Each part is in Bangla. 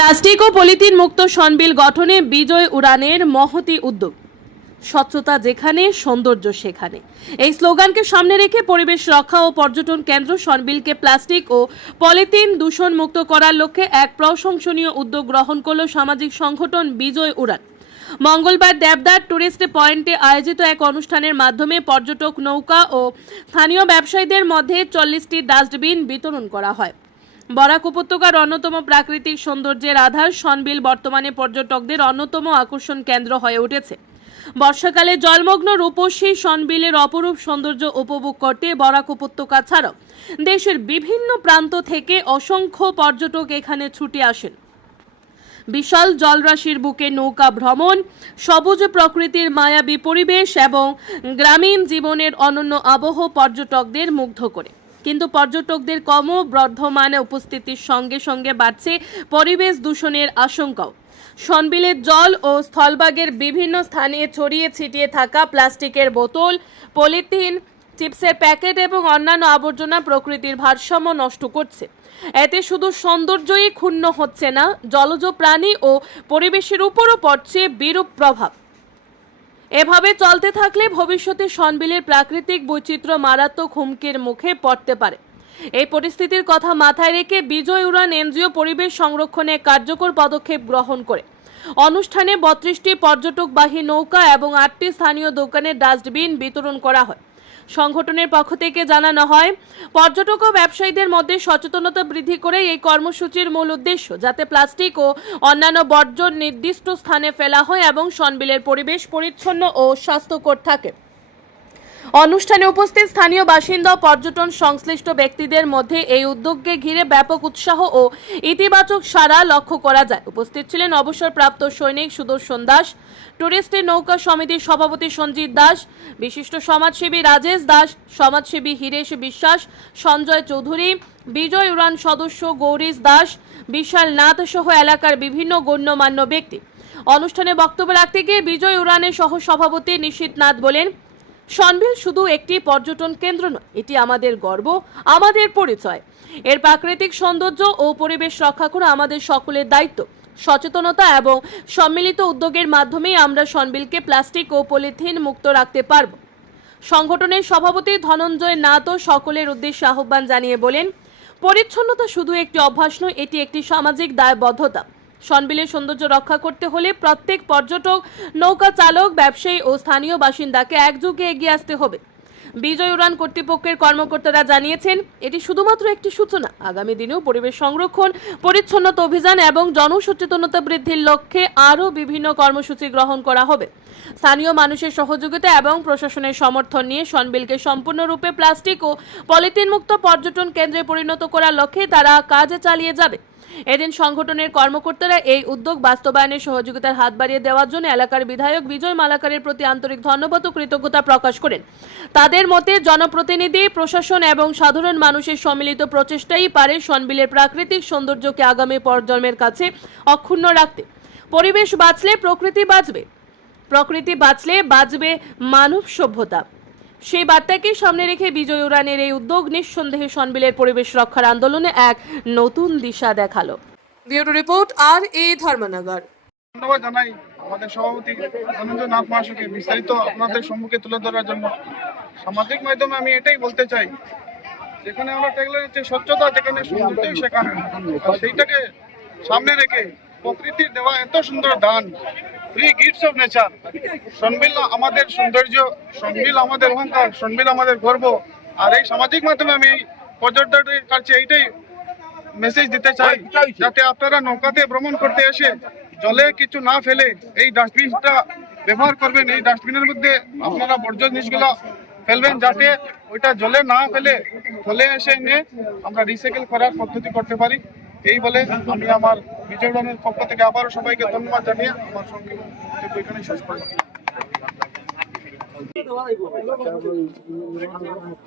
প্লাস্টিক ও পলিথিন মুক্ত সনবিল গঠনে বিজয় উড়ানের মহতি উদ্যোগ। স্বচ্ছতা যেখানে, সৌন্দর্য সেখানে। এই স্লোগানকে সামনে রেখে পরিবেশ রক্ষা ও পর্যটন কেন্দ্র সনবিলকে প্লাস্টিক ও পলিথিন দূষণ মুক্ত করার লক্ষ্যে এক প্রশংসনীয় উদ্যোগ গ্রহণ করল সামাজিক সংগঠন বিজয় উড়ান। মঙ্গলবার দেবদার টুরিস্ট পয়েন্টে আয়োজিত এক অনুষ্ঠানের মাধ্যমে পর্যটক, নৌকা ও স্থানীয় ব্যবসায়ীদের মধ্যে 40টি ডাস্টবিন বিতরণ করা হয়। বরাক উপত্যকার অন্যতম প্রাকৃতিক সৌন্দর্যের আধার সনবিল বর্তমানে পর্যটকদের অন্যতম আকর্ষণ কেন্দ্র হয়ে উঠেছে। বর্ষাকালে জলমগ্ন রূপসী সনবিলের অপরূপ সৌন্দর্য উপভোগ করতে বরাক উপত্যকা ছাড়াও দেশের বিভিন্ন প্রান্ত থেকে অসংখ্য পর্যটক এখানে ছুটে আসেন। বিশাল জলরাশির বুকে নৌকা ভ্রমণ, সবুজ প্রকৃতির মায়াবী পরিবেশ এবং গ্রামীণ জীবনের অনন্য আবহ পর্যটকদের মুগ্ধ করে। কিন্তু পর্যটকদের ক্রমবর্ধমান উপস্থিতির সঙ্গে সঙ্গে বাড়ছে পরিবেশ দূষণের আশঙ্কাও। সনবিলের জল ও স্থলভাগের বিভিন্ন স্থানে ছড়িয়ে ছিটিয়ে থাকা প্লাস্টিকের বোতল, পলিথিন, চিপসের প্যাকেট এবং অন্যান্য আবর্জনা প্রকৃতির ভারসাম্য নষ্ট করছে। এতে শুধু সৌন্দর্যই ক্ষুণ্ণ হচ্ছে না, জলজ প্রাণী ও পরিবেশের উপরও পড়ছে বিরূপ প্রভাব। এভাবে চলতে থাকলে ভবিষ্যতে সনবিলের প্রাকৃতিক বৈচিত্র্য মারাত্মক হুমকির মুখে পড়তে পারে। এই পরিস্থিতির কথা মাথায় রেখে বিজয় উড়ান এনজিও পরিবেশ সংরক্ষণে কার্যকর পদক্ষেপ গ্রহণ করে অনুষ্ঠানে 32টি পর্যটকবাহী নৌকা এবং 8টি স্থানীয় দোকানে ডাস্টবিন বিতরণ করা হয়। সংগঠনের পক্ষ থেকে জানানো হয়, পর্যটক ও ব্যবসায়ীদের মধ্যে সচেতনতা বৃদ্ধি করে এই কর্মসূচির মূল উদ্দেশ্য যাতে প্লাস্টিক ও অন্যান্য বর্জ্য নির্দিষ্ট স্থানে ফেলা হয় এবং সনবিলের পরিবেশ পরিচ্ছন্ন ও স্বাস্থ্যকর থাকে। অনুষ্ঠানে উপস্থিত স্থানীয় বাসিন্দা ও পর্যটন সংশ্লিষ্ট ব্যক্তিদের মধ্যে এই উদ্যোগকে ঘিরে ব্যাপক উৎসাহ ও ইতিবাচক সাড়া লক্ষ্য করা যায়। উপস্থিত ছিলেন অবসরপ্রাপ্ত সৈনিক সুদর্শন দাস, টুরিস্টের নৌকা সমিতির সভাপতি সঞ্জিত দাস, বিশিষ্ট সমাজসেবী রাজেশ দাস, সমাজসেবী হিরেশ বিশ্বাস, সঞ্জয় চৌধুরী, বিজয় উড়ান সদস্য গৌরীশ দাস, বিশাল নাথ সহ এলাকার বিভিন্ন গণ্যমান্য ব্যক্তি। অনুষ্ঠানে বক্তব্য রাখতে গিয়ে বিজয় উড়ানের সহ সভাপতি নিশীত নাথ বলেন, সনবিল শুধু একটি পর্যটন কেন্দ্র নয়, এটি আমাদের গর্ব, আমাদের পরিচয়। এর প্রাকৃতিক সৌন্দর্য ও পরিবেশ রক্ষা করা আমাদের সকলের দায়িত্ব। সচেতনতা এবং সম্মিলিত উদ্যোগের মাধ্যমেই আমরা সনবিলকে প্লাস্টিক ও পলিথিন মুক্ত রাখতে পারব। সংগঠনের সভাপতি ধনঞ্জয় নাথ সকলের উদ্দেশ্যে আহ্বান জানিয়ে বলেন, পরিচ্ছন্নতা শুধু একটি অভ্যাস নয়, এটি একটি সামাজিক দায়বদ্ধতা। সনবিলের সৌন্দর্য রক্ষা করতে হলে প্রত্যেক পর্যটক, নৌকা চালক, ব্যবসায়ী ও স্থানীয় বাসিন্দাকে একযোগে এগিয়ে আসতে হবে। বিজয় উড়ান কর্তৃপক্ষের কর্মকর্তারা জানিয়েছেন, এটি শুধুমাত্র একটি সূচনা। আগামী দিনেও পরিবেশ সংরক্ষণ, পরিচ্ছন্নতা অভিযান এবং জনসচেতনতা বৃদ্ধির লক্ষ্যে আরও বিভিন্ন কর্মসূচি গ্রহণ করা হবে। স্থানীয় মানুষের সহযোগিতা এবং প্রশাসনের সমর্থন নিয়ে সনবিলকে সম্পূর্ণরূপে প্লাস্টিক ও পলিথিন মুক্ত পর্যটন কেন্দ্রে পরিণত করার লক্ষ্যে তারা কাজ চালিয়ে যাবে। এদিন সংগঠনের কর্মকর্তারা এই উদ্যোগ বাস্তবায়নের সহযোগিতার হাত বাড়িয়ে দেওয়ার জন্য এলাকার বিধায়ক বিজয় মালাকারের প্রতি আন্তরিক ধন্যবাদ ও কৃতজ্ঞতা প্রকাশ করেন। তাদের মতে জনপ্রতিনিধি, প্রশাসন এবং সাধারণ মানুষের সম্মিলিত প্রচেষ্টাই পারে সনবিলের প্রাকৃতিক সৌন্দর্যকে আগামী প্রজন্মের কাছে অক্ষুণ্ণ রাখতে। পরিবেশ বাঁচলে প্রকৃতি বাঁচবে, প্রকৃতি বাঁচলে বাঁচবে মানব সভ্যতা। সেই বার্তাকে সামনে রেখে বিজয় উড়ানের এই উদ্যোগ নিঃসন্দেহে সনবিলের পরিবেশ রক্ষার আন্দোলনে এক নতুন দিশা দেখালো। Bureau report, RA Dharmanagar. ধন্যবাদ জানাই আমাদের সভাপতি ধনঞ্জয় নাথ মহাশয়কে বিস্তারিত আপনাদের সম্মুখে তুলে ধরার জন্য। সামাজিক মাধ্যমে আমি এটাই বলতে চাই, যেখানে আমরা ট্যাগলে হচ্ছে স্বচ্ছতা, যেখানে সৌন্দর্যই সেখানে, সেইটাকে সামনে রেখে প্রকৃতির দেওয়া এত সুন্দর দান, free gifts of nature. Sonbeel আমাদের সৌন্দর্য, সনবিল আমাদের অহংকার, সনবিল আমাদের গর্ব। আর এই সামাজিক মাধ্যমে আমি পর্যটকদের কাছে এইটাই মেসেজ দিতে চাই, যাতে আপনারা নৌকাতে ভ্রমণ করতে এসে জলে কিছু না ফেলে এই ডাস্টবিনটা ব্যবহার করবেন। এই ডাস্টবিনের মধ্যে আপনারা বর্জ্য জিনিসগুলো ফেলবেন, যাতে ওইটা জলে না ফেলে জলে এসে নিয়ে আমরা রিসাইকেল করার পদ্ধতি করতে পারি। এই বলে আমি আমার বিজয় উড়ানের পক্ষ থেকে আবারও সবাইকে ধন্যবাদ জানিয়ে আমার সঙ্গে এখানে শেষ করলাম।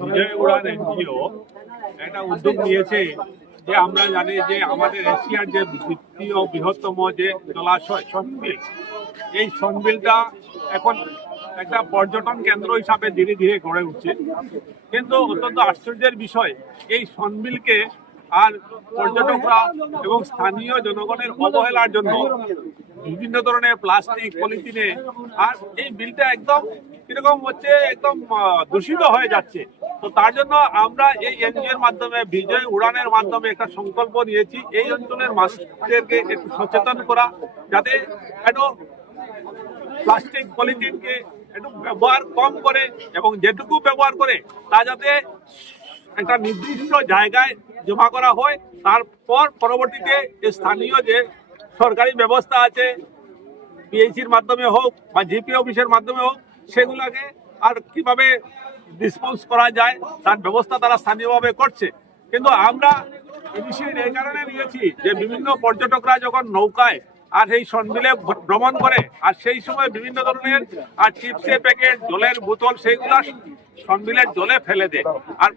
বিজয় উড়ান এনজিও একটা উদ্যোগ নিয়েছে যে আমরা জানি যে আমাদের এশিয়ার যে দ্বিতীয় বৃহত্তম যে জলাশয় সনবিল, এই সনবিলটা এখন একটা পর্যটন কেন্দ্র হিসাবে ধীরে ধীরে গড়ে উঠছে। কিন্তু অত্যন্ত আশ্চর্যের বিষয়, এই সনবিলকে আর পর্যটকরা এবং স্থানীয় জনগণের অবহেলার জন্য বিভিন্ন ধরনের প্লাস্টিক পলিথিনে আর এই বিলটা একদম কিরকম হচ্ছে একদম দূষিত হয়ে যাচ্ছে। তো তার জন্য আমরা এই এনজিওর মাধ্যমে বিজয় উড়ানের মাধ্যমে একটা সংকল্প নিয়েছি এই অঞ্চলের মানুষদেরকে একটু সচেতন করা, যাতে একটু প্লাস্টিক পলিথিনকে একটু ব্যবহার কম করে এবং যেটুকু ব্যবহার করে তা যাতে একটা নির্দিষ্ট জায়গায় জমা করা হয়। তারপর পরবর্তীতে স্থানীয় যে সরকারি ব্যবস্থা আছে, পিএইচির মাধ্যমে হোক বা জিপি অফিসের মাধ্যমে হোক, সেগুলোকে আর কিভাবে ডিসপোজ করা যায় তার ব্যবস্থা তারা স্থানীয়ভাবে করছে। কিন্তু আমরা ইনিশিয়েট এই কারণে নিয়েছি যে বিভিন্ন পর্যটকরা যখন নৌকায় আর এই সনবিলে ভ্রমণ করে আর সেই সময় বিভিন্ন ধরনের আর চিপসের প্যাকেট, জলের বোতল সেইগুলা সনবিলের জলে ফেলে দেয়। আর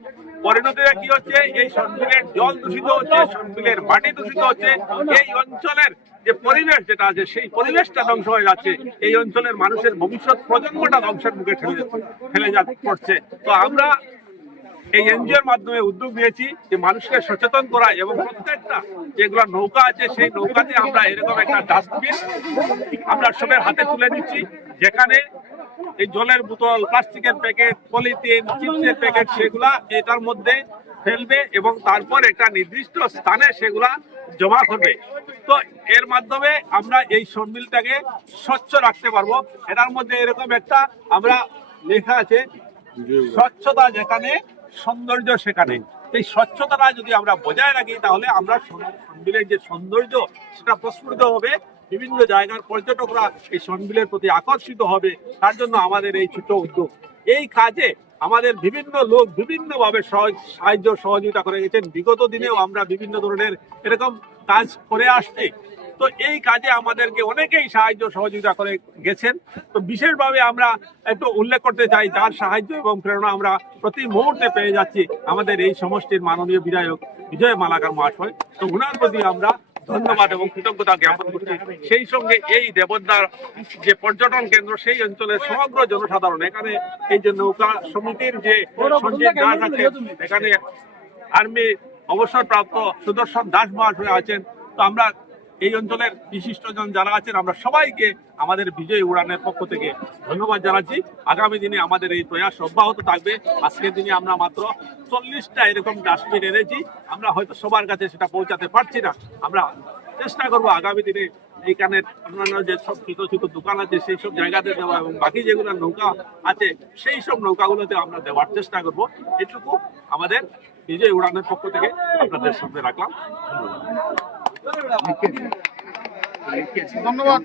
পরিণতিতে কি হচ্ছে, এই সনবিলের জল দূষিত হচ্ছে, সনবিলের মাটি দূষিত হচ্ছে, এই অঞ্চলের যে পরিবেশ যেটা আছে সেই পরিবেশটা ধ্বংস হয়ে যাচ্ছে, এই অঞ্চলের মানুষের ভবিষ্যৎ প্রজন্মটা ধ্বংসের মুখে ঠেলে পড়ছে। তো আমরা এই এনজিওর মাধ্যমে উদ্যোগ নিয়েছি যে মানুষকে সচেতন করা এবং প্রত্যেকটা যেগুলো নৌকা আছে সেই নৌকাতে আমরা এরকম একটা ডাস্টবিন আমরা সবের হাতে তুলে দিচ্ছি, যেখানে এই জলের বোতল, প্লাস্টিকের প্যাকেট, পলিথিন, চিপসের প্যাকেট সেগুলা এটার মধ্যে ফেলবে এবং তারপর একটা নির্দিষ্ট স্থানে সেগুলা জমা করবে। তো এর মাধ্যমে আমরা এই সনবিলটাকে স্বচ্ছ রাখতে পারবো। এটার মধ্যে এরকম একটা আমরা লেখা আছে, স্বচ্ছতা যেখানে সৌন্দর্য সেখানে। এই স্বচ্ছতাটা যদি আমরা বজায় রাখি তাহলে আমরা সনবিলের যে সৌন্দর্য সেটা প্রস্ফুটিত হবে, বিভিন্ন জায়গার পর্যটকরা এই সনবিলের প্রতি আকর্ষিত হবে। তার জন্য আমাদের এই ছোট উদ্যোগ। এই কাজে আমাদের বিভিন্ন লোক বিভিন্নভাবে সাহায্য সহযোগিতা করে গেছেন। বিগত দিনেও আমরা বিভিন্ন ধরনের এরকম কাজ করে আসছি। তো এই কাজে আমাদেরকে অনেকেই সাহায্য সহযোগিতা করে গেছেন। তো বিশেষভাবে আমরা একটু উল্লেখ করতে চাই, যার সাহায্য এবং প্রেরণা আমরা প্রতি মুহূর্তে পেয়ে যাচ্ছি, আমাদের এই সমষ্টির মাননীয় বিধায়ক বিজয় মালাকার মহাশয়। তো ওনার প্রতি আমরা ধন্যবাদ এবং কৃতজ্ঞতা জ্ঞাপন করছি। সেই সঙ্গে এই দেবদার যে পর্যটন কেন্দ্র সেই অঞ্চলের সমগ্র জনসাধারণ, এখানে এই যে নৌকা সমিতির যে সঞ্জীব দাস আছেন, এখানে আর্মি অবসরপ্রাপ্ত সুদর্শন দাস মহাশয় আছেন। তো আমরা এই অঞ্চলের বিশিষ্টজন যারা আছেন আমরা সবাইকে আমাদের বিজয় উড়ানের পক্ষ থেকে ধন্যবাদ জানাচ্ছি। আগামী দিনে আমাদের এই প্রয়াস অব্যাহত থাকবে। আজকের দিনে আমরা মাত্র 40টা এরকম ডাস্টবিন এনেছি। আমরা হয়তো সবার কাছে সেটা পৌঁছাতে পারছি না। আমরা চেষ্টা করবো আগামী দিনে এইখানে অন্যান্য যে সব ছোট ছোট দোকান আছে সেই সব জায়গাতে দেওয়া এবং বাকি যেগুলো নৌকা আছে সেই সব নৌকাগুলোতে আমরা দেওয়ার চেষ্টা করব। এটুকু আমাদের বিজয় উড়ানের পক্ষ থেকে আপনাদের সামনে রাখলাম। ধন্যবাদ।